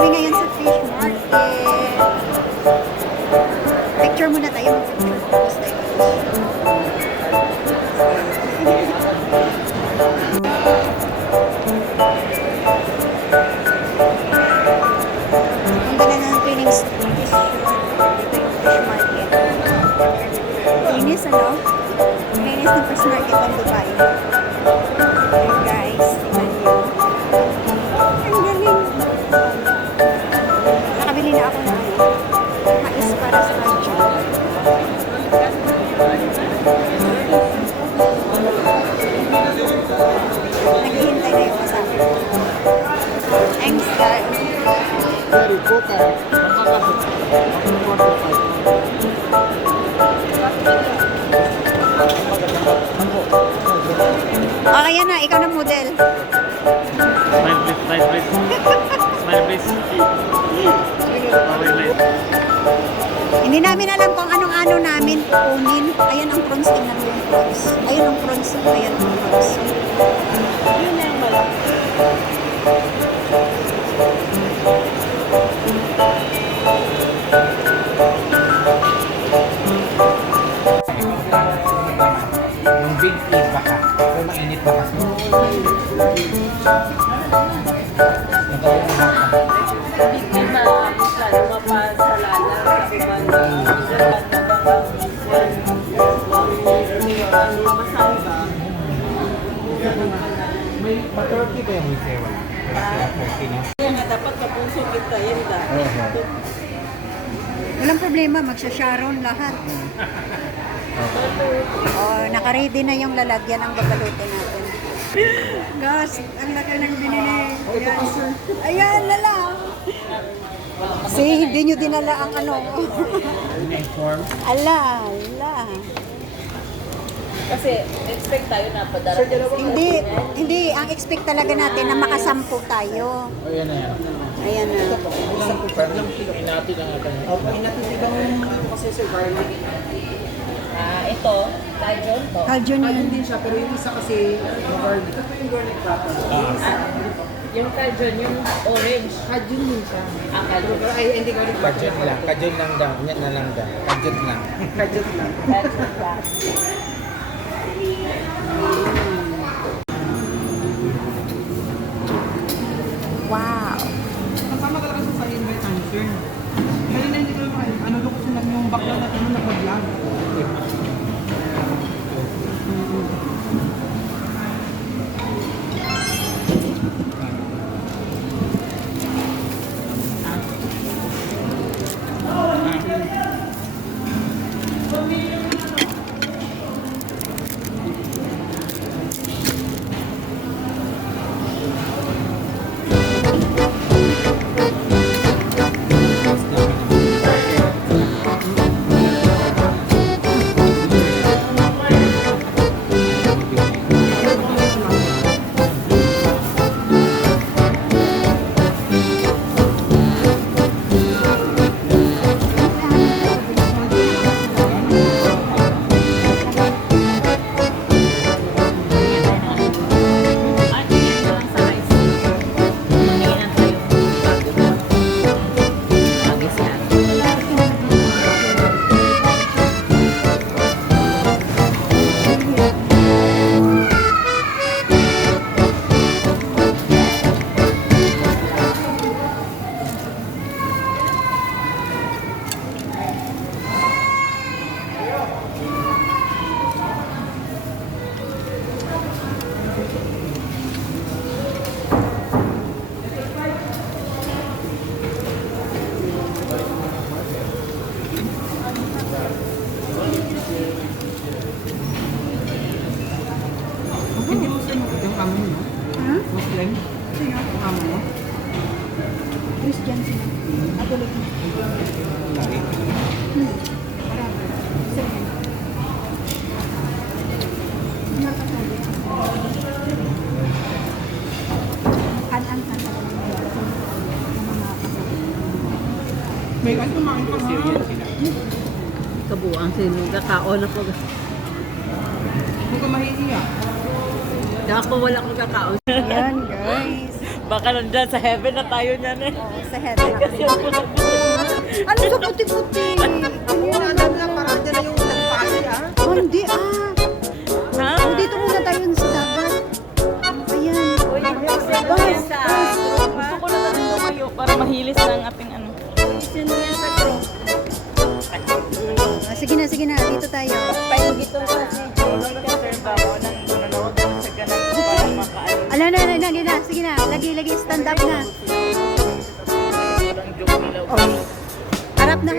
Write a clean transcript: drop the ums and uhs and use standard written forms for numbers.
kami ngayon sa fish market. Picture muna tayo. Mag-picture. Tapos tayo. Ang ganda ng feelings fish market. Dito yung fish market. Linis, ano? Linis ng fish market ng Dubai. Ayan guys, tingnan nyo. Ang galing. Nakabili na ako ng mais para sa kancho. Naghihintay na yung kasama. Thanks guys. Very poker. Okay yan na, ikaw na model. Smile please, smile please. Smile please. Okay, nice. Hindi namin alam kung anong-ano namin kunin. Ayan ang prawns, tingnan mo yung prawns. Ayun ang prawns, ayan ang prawns. Yun na yung malaki. Yung big egg baka. Pero mainit baka. Hindi na masyado mapasalala sa uban na mamasal ba? May pa-turkey kaya may sewa. Turkey na. Kaya nga dapat kapuso kita yan da. Walang problema, magsasharon lahat. Oh, naka-ready na yung lalagyan ng babalutin natin. Gas, ang laki ng binili. Ayan, ayan na lang. See, hindi nyo dinala ang ano. Ala, ala. Kasi expect tayo na padarating. Hindi, ang expect talaga natin na makasampu tayo. Ayan na yan. Ayan na. Inati lang natin. Opo, inati lang kasi sir garlic. Ito, Kajon to. Kaljun yun. Din siya, pero yung isa kasi garlic. Ito yung garlic proper. Yung Kajon, yung orange. Kajun din siya. Kajon. Pero ay, hindi garlic proper. Kajun lang. Kajun lang daw. Yan na lang daw. Kajun lang. Kajun lang. Kajon lang. Wow. Kasama talaga sa invite answer. Kaya na hindi ko makain. Ano daw kasi lang yung bakla natin nung nag-vlog. Hindi mo sa'yo yung amo mo, no? Ha? Muslim? Sino? Yung amo mo? Christian sila. Catholic na. Marami. Sige. Nakakasali. An-an-an talaga ng mga May ano kumain pa ha? Kabuang sinugakaon ako. Hindi ka mahihiya. Ako wala akong kakaon. Yan guys. Baka nandyan sa heaven na tayo niyan eh. Oo, sa heaven. Ano sa puti-puti? Oo, alam na, parang dyan na yung nagpasi ah. Oh, hindi Ha? Oh, dito muna tayo sa dagat. Ayan. Uy, yan sa group. Gusto ko na lang tumayo para mahilis ng ating ano. Sino yan sa group? Sige na. Dito tayo. Paingit ko kasi. Nag-concern ba ako nang nanonood ako sa ganun para makaano. Ala na. Sige na. Lagi, stand up na. Ang joke nila. Oh. Harap na.